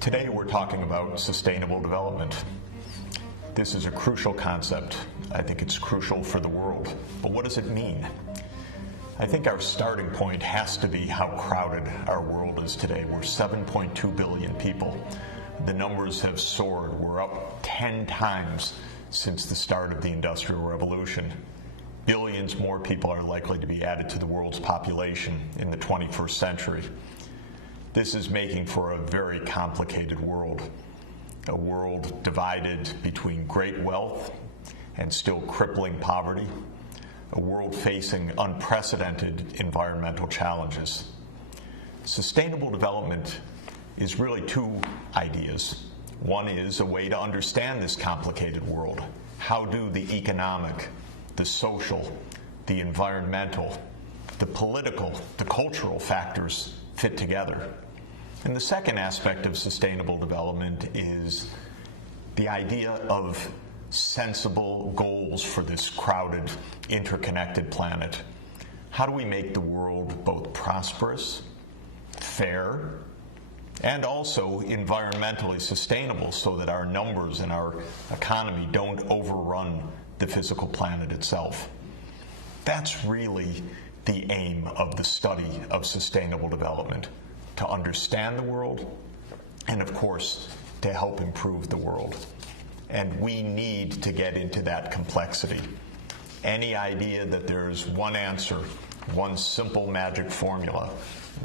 Today we're talking about sustainable development. This is a crucial concept. I think it's crucial for the world. But what does it mean? I think our starting point has to be how crowded our world is today. We're 7.2 billion people. The numbers have soared. We're up 10 times since the start of the Industrial Revolution. Billions more people are likely to be added to the world's population in the 21st century. This is making for a very complicated world, a world divided between great wealth and still crippling poverty, a world facing unprecedented environmental challenges. Sustainable development is really two ideas. One is a way to understand this complicated world. How do the economic, the social, the environmental, the political, the cultural factors fit together? And the second aspect of sustainable development is the idea of sensible goals for this crowded, interconnected planet. How do we make the world both prosperous, fair, and also environmentally sustainable so that our numbers and our economy don't overrun the physical planet itself? That's really the aim of the study of sustainable development. To understand the world, and of course, to help improve the world. And we need to get into that complexity. Any idea that there's one answer, one simple magic formula,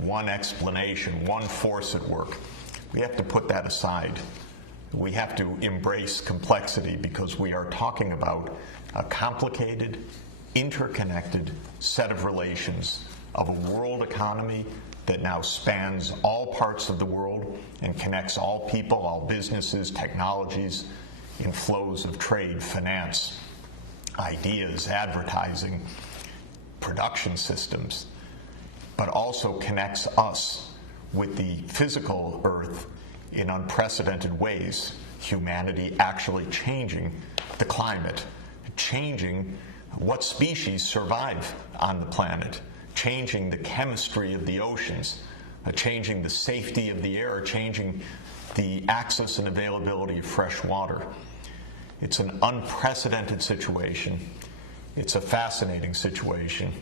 one explanation, one force at work, we have to put that aside. We have to embrace complexity because we are talking about a complicated, interconnected set of relations of a world economy that now spans all parts of the world and connects all people, all businesses, technologies, in flows of trade, finance, ideas, advertising, production systems, but also connects us with the physical earth in unprecedented ways. Humanity actually changing the climate, changing what species survive on the planet, changing the chemistry of the oceans, changing the safety of the air, changing the access and availability of fresh water. It's an unprecedented situation. It's a fascinating situation.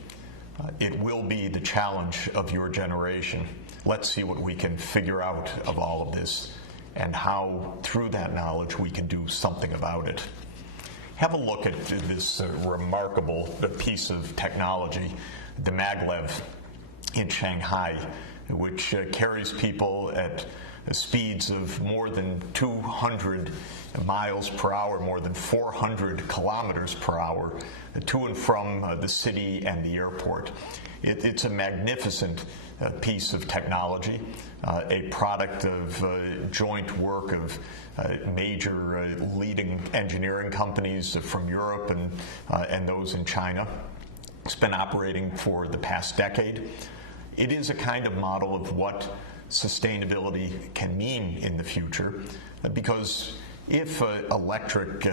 It will be the challenge of your generation. Let's see what we can figure out of all of this and how, through that knowledge, we can do something about it. Have a look at this remarkable piece of technology, the maglev in Shanghai, which carries people at speeds of more than 200 miles per hour, more than 400 kilometers per hour, to and from the city and the airport. It's a magnificent piece of technology, a product of joint work of major leading engineering companies from Europe and those in China. It's been operating for the past decade. It is a kind of model of what sustainability can mean in the future, because if electric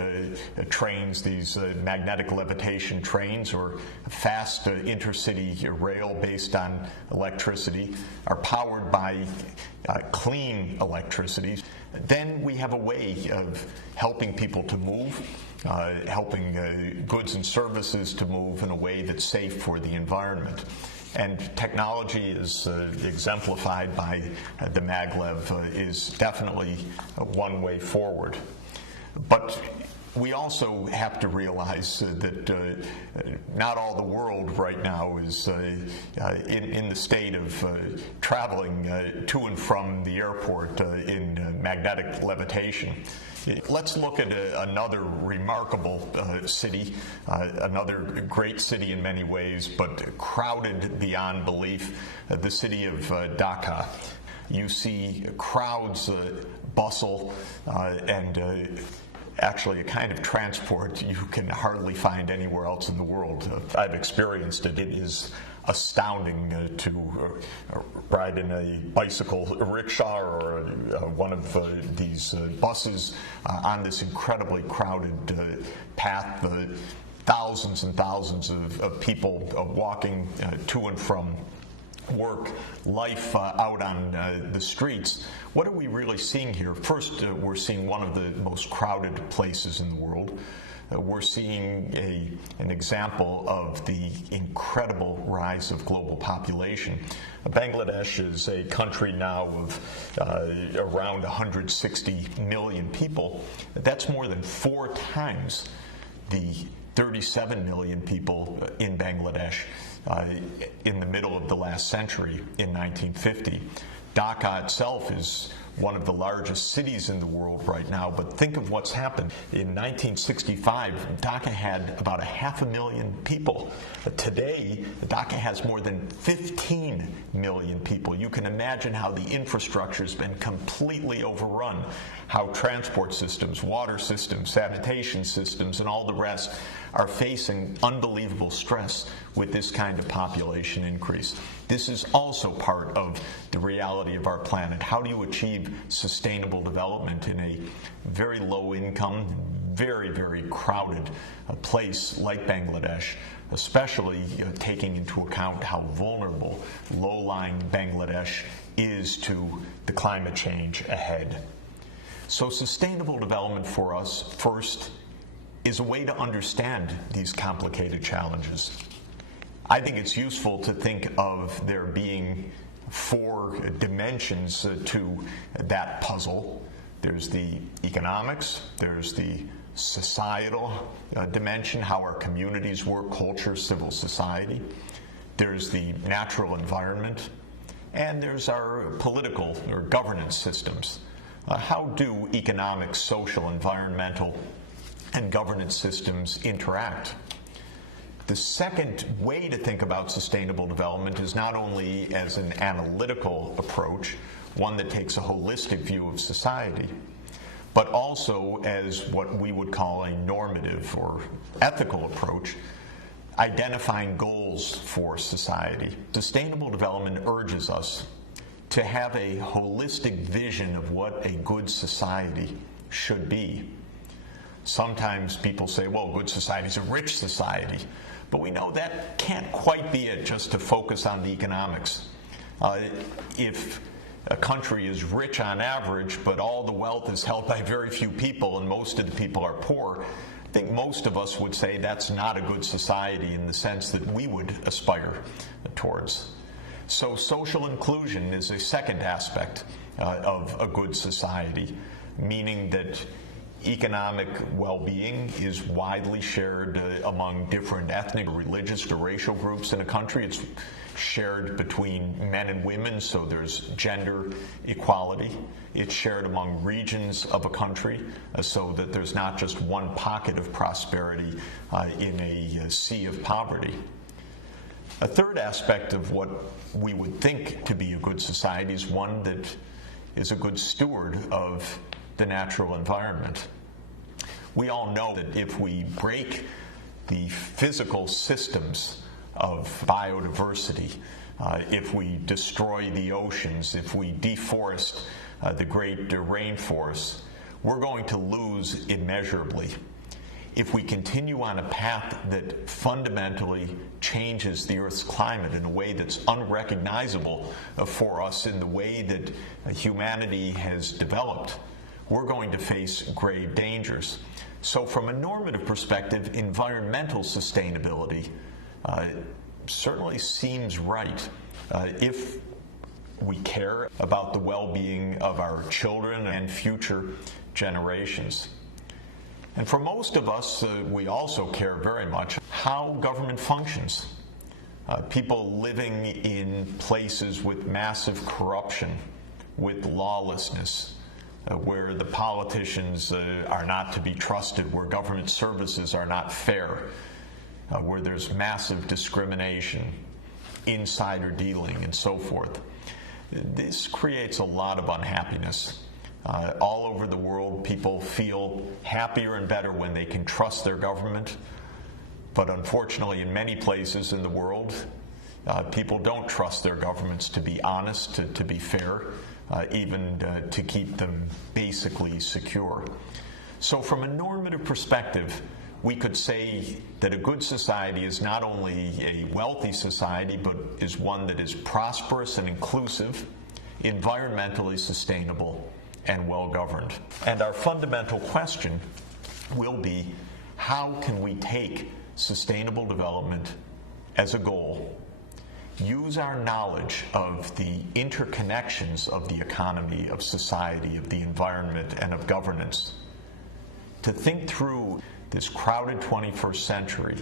trains, these magnetic levitation trains, or fast intercity rail based on electricity, are powered by clean electricity, then we have a way of helping people to move, helping goods and services to move in a way that's safe for the environment. And technology is exemplified by the maglev is definitely one way forward. But we also have to realize that not all the world right now is in the state of traveling to and from the airport in magnetic levitation. Let's look at another remarkable city, another great city in many ways, but crowded beyond belief, the city of Dhaka. You see crowds, bustle, and actually a kind of transport you can hardly find anywhere else in the world. I've experienced it. It is astounding to ride in a bicycle rickshaw or one of these buses on this incredibly crowded path. thousands and thousands of people walking to and from work, life out on the streets. What are we really seeing here? First, we're seeing one of the most crowded places in the world. We're seeing an example of the incredible rise of global population. Bangladesh is a country now of around 160 million people. That's more than 4 times the 37 million people in Bangladesh in the middle of the last century in 1950. Dhaka itself is one of the largest cities in the world right now, but think of what's happened. In 1965, Dhaka had about 500,000 people. Today, Dhaka has more than 15 million people. You can imagine how the infrastructure has been completely overrun, how transport systems, water systems, sanitation systems, and all the rest are facing unbelievable stress with this kind of population increase. This is also part of the reality of our planet. How do you achieve sustainable development in a very low income, very, very crowded place like Bangladesh, especially taking into account how vulnerable low-lying Bangladesh is to the climate change ahead? So sustainable development for us, first, is a way to understand these complicated challenges. I think it's useful to think of there being 4 dimensions to that puzzle. There's the economics, there's the societal dimension, how our communities work, culture, civil society. There's the natural environment, and there's our political or governance systems. How do economic, social, environmental, and governance systems interact? The second way to think about sustainable development is not only as an analytical approach, one that takes a holistic view of society, but also as what we would call a normative or ethical approach, identifying goals for society. Sustainable development urges us to have a holistic vision of what a good society should be. Sometimes people say, well, good society is a rich society. But we know that can't quite be it, just to focus on the economics. If a country is rich on average, but all the wealth is held by very few people and most of the people are poor, I think most of us would say that's not a good society in the sense that we would aspire towards. So social inclusion is a second aspect of a good society, meaning that economic well-being is widely shared among different ethnic, religious, or racial groups in a country. It's shared between men and women, so there's gender equality. It's shared among regions of a country, so that there's not just one pocket of prosperity in a sea of poverty. A third aspect of what we would think to be a good society is one that is a good steward of the natural environment. We all know that if we break the physical systems of biodiversity, if we destroy the oceans, if we deforest the great rainforests, we're going to lose immeasurably. If we continue on a path that fundamentally changes the Earth's climate in a way that's unrecognizable for us in the way that humanity has developed, we're going to face grave dangers. So from a normative perspective, environmental sustainability certainly seems right if we care about the well-being of our children and future generations. And for most of us, we also care very much how government functions. People living in places with massive corruption, with lawlessness, where the politicians are not to be trusted, where government services are not fair, where there's massive discrimination, insider dealing, and so forth. This creates a lot of unhappiness. All over the world, people feel happier and better when they can trust their government. But unfortunately, in many places in the world, people don't trust their governments to be honest, to be fair, even to keep them basically secure. So from a normative perspective, We could say that a good society is not only a wealthy society, but is one that is prosperous and inclusive, environmentally sustainable, and well-governed. And our fundamental question will be, how can we take sustainable development as a goal, use our knowledge of the interconnections of the economy, of society, of the environment, and of governance to think through this crowded 21st century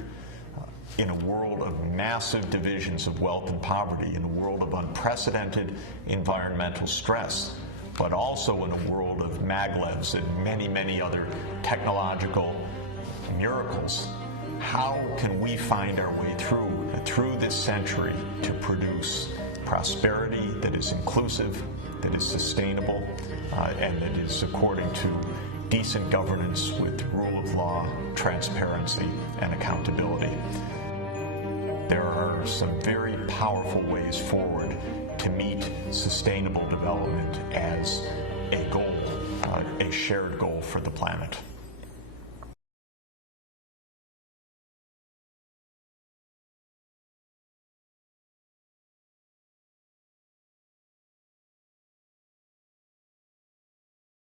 in a world of massive divisions of wealth and poverty, in a world of unprecedented environmental stress, but also in a world of maglevs and many, many other technological miracles. How can we find our way through this century to produce prosperity that is inclusive, that is sustainable, and that is according to decent governance with rule of law, transparency, and accountability? There are some very powerful ways forward to meet sustainable development as a goal, a shared goal for the planet.